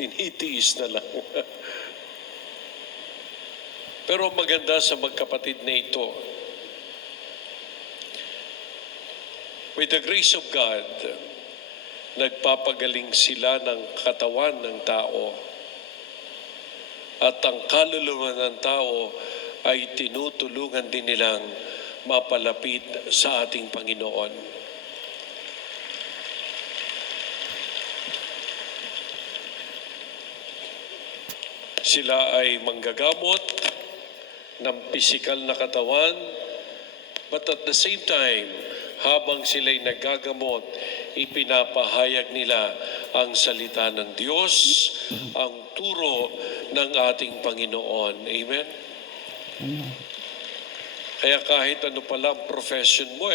tinitiis na lang. Pero maganda sa magkapatid na ito, with the grace of God, nagpapagaling sila ng katawan ng tao at ang kaluluwa ng tao ay tinutulungan din nilang mapalapit sa ating Panginoon. Sila ay manggagamot ng pisikal na katawan, but at the same time, habang sila'y nagagamot, ipinapahayag nila ang salita ng Diyos, ang turo ng ating Panginoon. Amen? Amen. Kaya kahit ano pala ang profession mo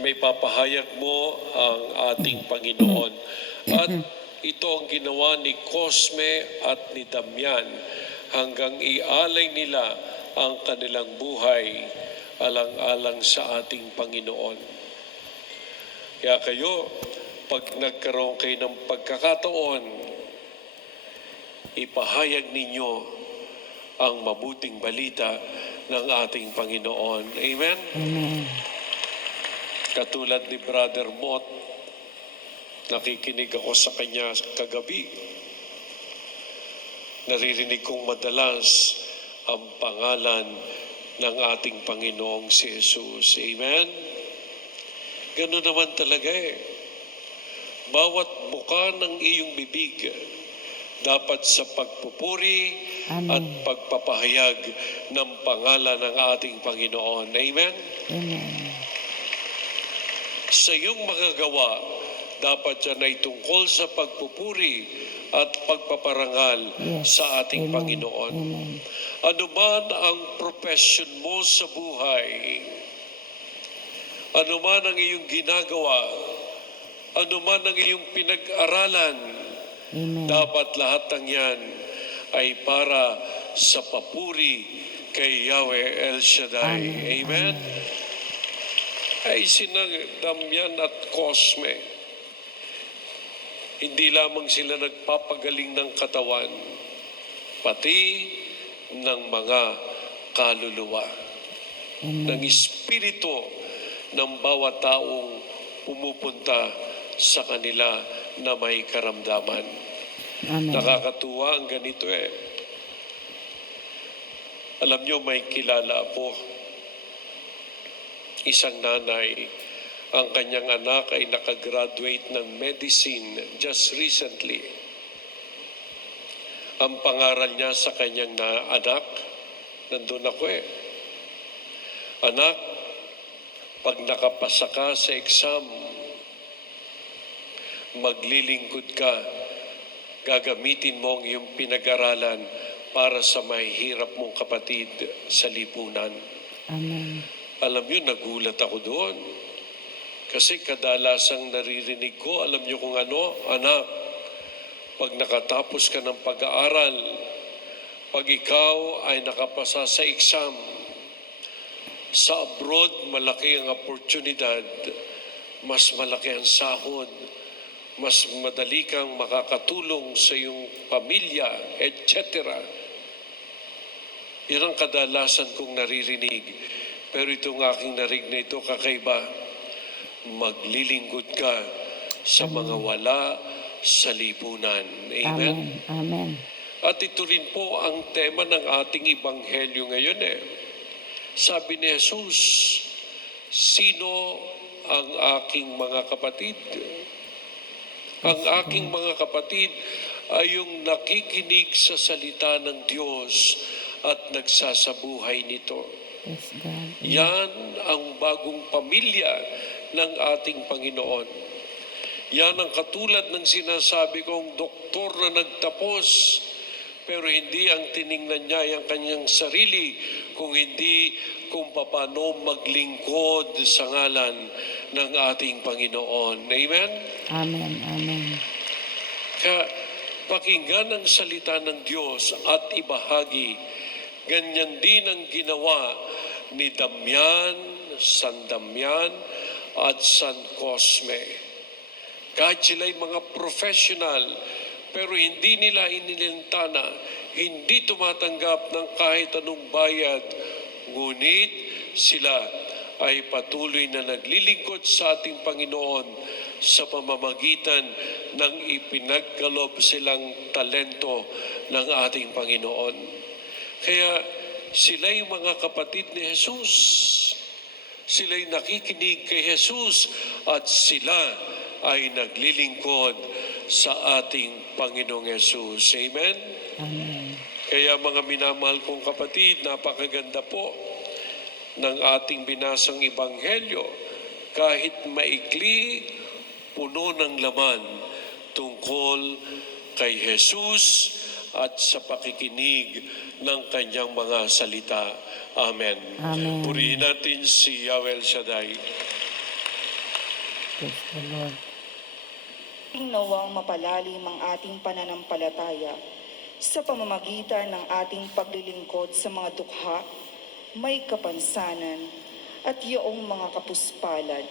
may papahayag mo ang ating Panginoon. At ito ang ginawa ni Cosme at ni Damian hanggang ialay nila ang kanilang buhay alang-alang sa ating Panginoon. Kaya kayo, pag nagkaroon kayo ng pagkakataon, ipahayag ninyo ang mabuting balita ng ating Panginoon. Amen? Amen. Katulad ni Brother Mott, nakikinig ako sa kanya kagabi. Naririnig kong madalas ang pangalan ng ating Panginoong si Jesus. Amen? Ganun naman talaga Bawat buka ng iyong bibig, dapat sa pagpupuri Amen. at pagpapahayag ng pangalan ng ating Panginoon. Amen? Amen. Sa iyong magagawa, dapat yan ay tungkol sa pagpupuri at pagpaparangal sa ating Amen. Panginoon. Amen. Ano man ang profession mo sa buhay, ano man ang iyong ginagawa, ano man ang iyong pinag-aralan, Amen. dapat lahat ng yan ay para sa papuri kay Yahweh El Shaddai. Amen? Ay sinang Damian at Cosme, hindi lamang sila nagpapagaling ng katawan, pati ng mga kaluluwa, ng espiritu ng bawat taong pumupunta sa kanila na may karamdaman. Amen. Nakakatuwa ang ganito Alam nyo, may kilala po. Isang nanay, ang kanyang anak ay nakagraduate ng medicine just recently. Ang pangaral niya sa kanyang anak, nandun ako Anak, pag nakapasa ka sa exam, maglilingkod ka, gagamitin mo ang iyong pinag-aralan para sa mahihirap mong kapatid sa lipunan. Amen. Alam niyo, nagulat ako doon. Kasi kadalasang naririnig ko, alam niyo kung ano, anak, pag nakatapos ka ng pag-aaral, pag ikaw ay nakapasa sa exam, sa abroad, malaki ang oportunidad, mas malaki ang sahod, mas madali kang makakatulong sa iyong pamilya, etc. Yan ang kadalasan kong naririnig. Pero itong aking narinig na ito, kakaiba. Maglilingkod ka sa mga wala sa lipunan. Amen? Amen. Amen. At ito rin po ang tema ng ating Ebanghelyo ngayon Sabi ni Jesus, sino ang aking mga kapatid? Ang aking mga kapatid ay yung nakikinig sa salita ng Diyos at nagsasabuhay nito. Yes, God. Yan ang bagong pamilya ng ating Panginoon. Yan ang katulad ng sinasabi kong doktor na nagtapos, pero hindi ang tiningnan niya ang kanyang sarili, kung hindi kung paano maglingkod sa ngalan ng ating Panginoon. Amen? Amen. Amen. Kaya pakinggan ang salita ng Diyos at ibahagi. Ganyan din ang ginawa ni Damian, San Damian at San Cosme. Kahit sila'y mga professional, pero hindi nila inilintana, hindi tumatanggap ng kahit anong bayad, ngunit sila ay patuloy na naglilingkod sa ating Panginoon sa pamamagitan ng ipinagkalob silang talento ng ating Panginoon. Kaya sila'y mga kapatid ni Jesus. Sila'y nakikinig kay Jesus at sila ay naglilingkod sa ating Panginoong Jesus. Amen? Amen. Kaya mga minamahal kong kapatid, napakaganda po ng ating binasang Ebanghelyo. Kahit maikli, puno ng laman tungkol kay Jesus at sa pakikinig ng kanyang mga salita. Amen. Amen. Purihin natin si Yahweh El Shaddai. Praise the Lord. Nawang mapalalim ang ating pananampalataya sa pamamagitan ng ating paglilingkod sa mga dukha, may kapansanan at iyong mga kapuspalad.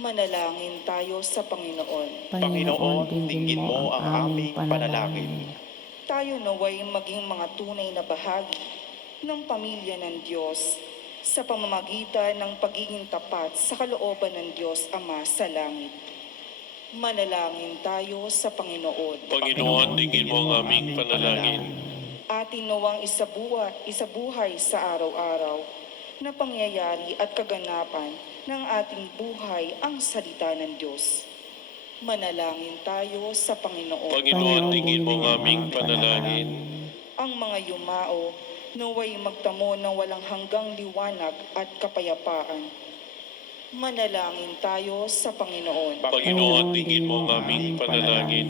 Manalangin tayo sa Panginoon. Panginoon, dinggin mo ang aming panalangin. Tayo naway maging mga tunay na bahagi ng pamilya ng Diyos sa pamamagitan ng pagiging tapat sa kalooban ng Diyos Ama sa langit. Manalangin tayo sa Panginoon. Panginoon, dinggin mo ang aming panalangin. Atin nawang isabuhay sa araw-araw na pangyayari at kaganapan ng ating buhay ang salita ng Diyos. Manalangin tayo sa Panginoon. Panginoon, dinggin mo ang aming panalangin. Ang mga yumao naway magtamo ng walang hanggang liwanag at kapayapaan. Manalangin tayo sa Panginoon. Panginoon, dinggin mo ang aming panalangin.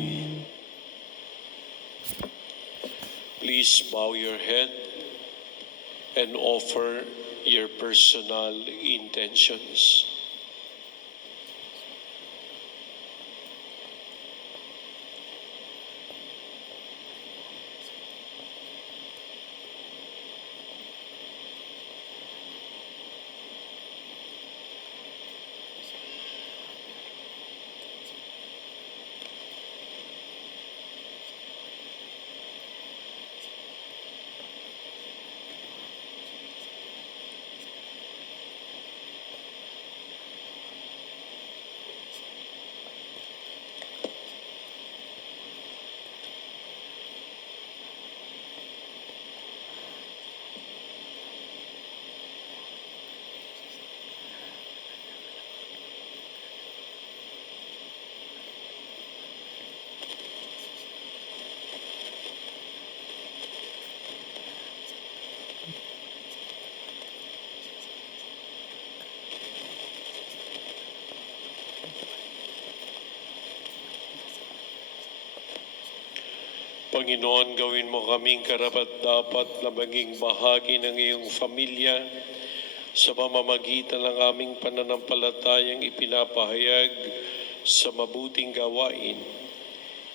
Please bow your head and offer your personal intentions. Panginoon, gawin mo kaming karapat-dapat na maging bahagi ng iyong pamilya sa pamamagitan ng aming pananampalatayang ipinapahayag sa mabuting gawain.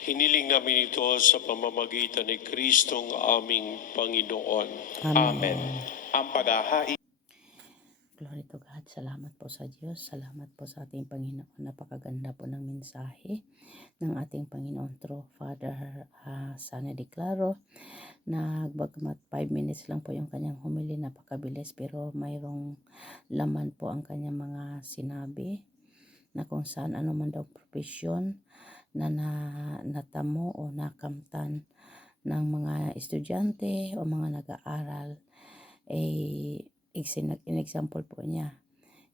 Hiniling namin ito sa pamamagitan ni Kristong aming Panginoon. Amen. Ang paghahain. Glory to God. Salamat po sa Diyos. Salamat po sa ating Panginoon. Napakaganda po ng mensahe ng ating Panginoon through Father Sana Declaro. Bagamat 5 minutes lang po yung kanyang humili, napakabilis, pero mayroong laman po ang kanyang mga sinabi na kung saan ano man daw profesyon na natamo o nakamtan ng mga estudyante o mga nag-aaral. In-example po niya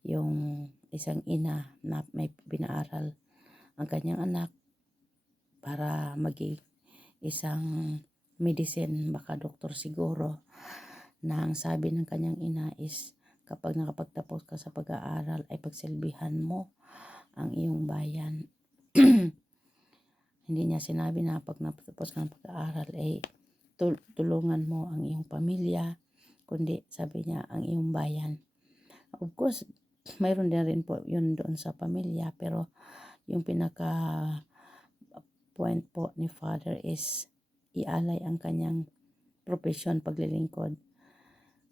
yung isang ina na may pinaaral ang kanyang anak para maging isang medicine, baka doktor siguro, na ang sabi ng kanyang ina is kapag nakapagtapos ka sa pag-aaral ay pagsilbihan mo ang iyong bayan. Hindi niya sinabi na pag napatapos ka ng pag-aaral ay tulungan mo ang iyong pamilya, kundi sabi niya ang iyong bayan. Of course, mayroon din rin po yun doon sa pamilya, pero yung pinaka point po ni Father is ialay ang kanyang profession, paglilingkod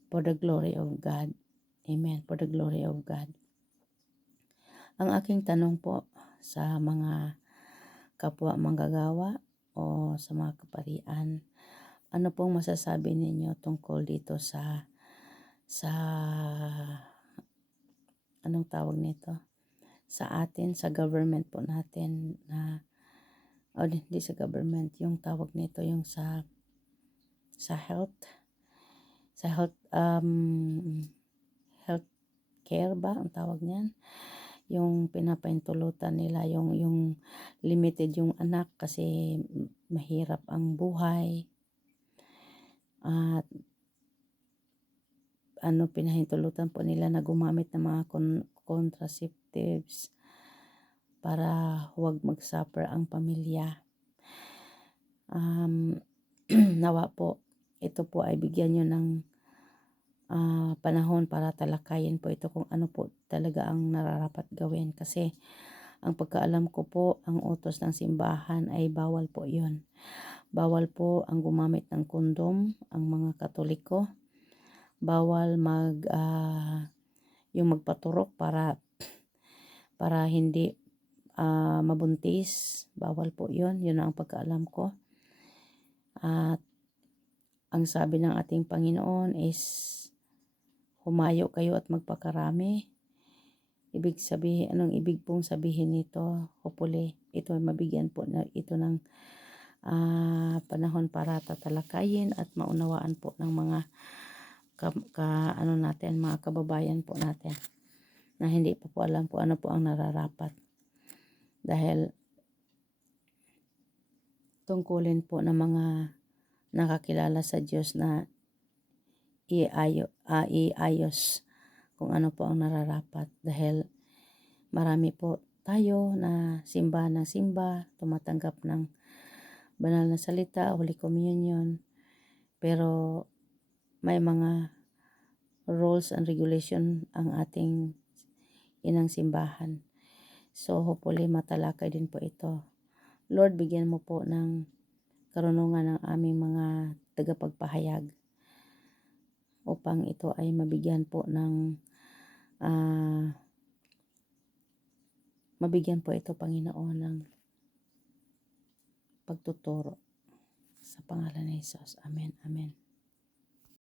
for the glory of God. Amen. For the glory of God. Ang aking tanong po sa mga kapwa manggagawa o sa mga kaparian. Ano pong masasabi ninyo tungkol dito sa anong tawag nito? Sa atin, sa government po natin na o hindi sa government, yung tawag nito yung sa health, health care ba ang tawag niyan? Yung pinapaintulutan nila yung limited yung anak kasi mahirap ang buhay. At pinahintulutan po nila na gumamit ng mga contraceptives para huwag mag-suffer ang pamilya. Nawa po, ito po ay bigyan nyo ng panahon para talakayin po ito kung ano po talaga ang nararapat gawin. Kasi ang pagkaalam ko po, ang utos ng simbahan ay bawal po yun. Bawal po ang gumamit ng kondom, ang mga Katoliko. Bawal yung magpaturok para hindi mabuntis. Bawal po yun. Yun ang pagkaalam ko. At ang sabi ng ating Panginoon is humayo kayo at magpakarami. Ibig sabihin, anong ibig pong sabihin nito? Hopefully, ito ay mabigyan po na ito ng panahon para tatalakayin at maunawaan po ng mga mga kababayan po natin na hindi pa po alam po ano po ang nararapat. Dahil tungkulin po ng mga nakakilala sa Diyos na iayos kung ano po ang nararapat. Dahil marami po tayo na simba ng simba, tumatanggap ng banal na salita, Holy Communion. Pero may mga rules and regulation ang ating inang simbahan. So hopefully matalakay din po ito. Lord, bigyan mo po ng karunungan ng aming mga tagapagpahayag upang ito ay mabigyan po ng mabigyan po ito, Panginoon, ng pagtuturo sa pangalan ni Jesus. Amen. Amen.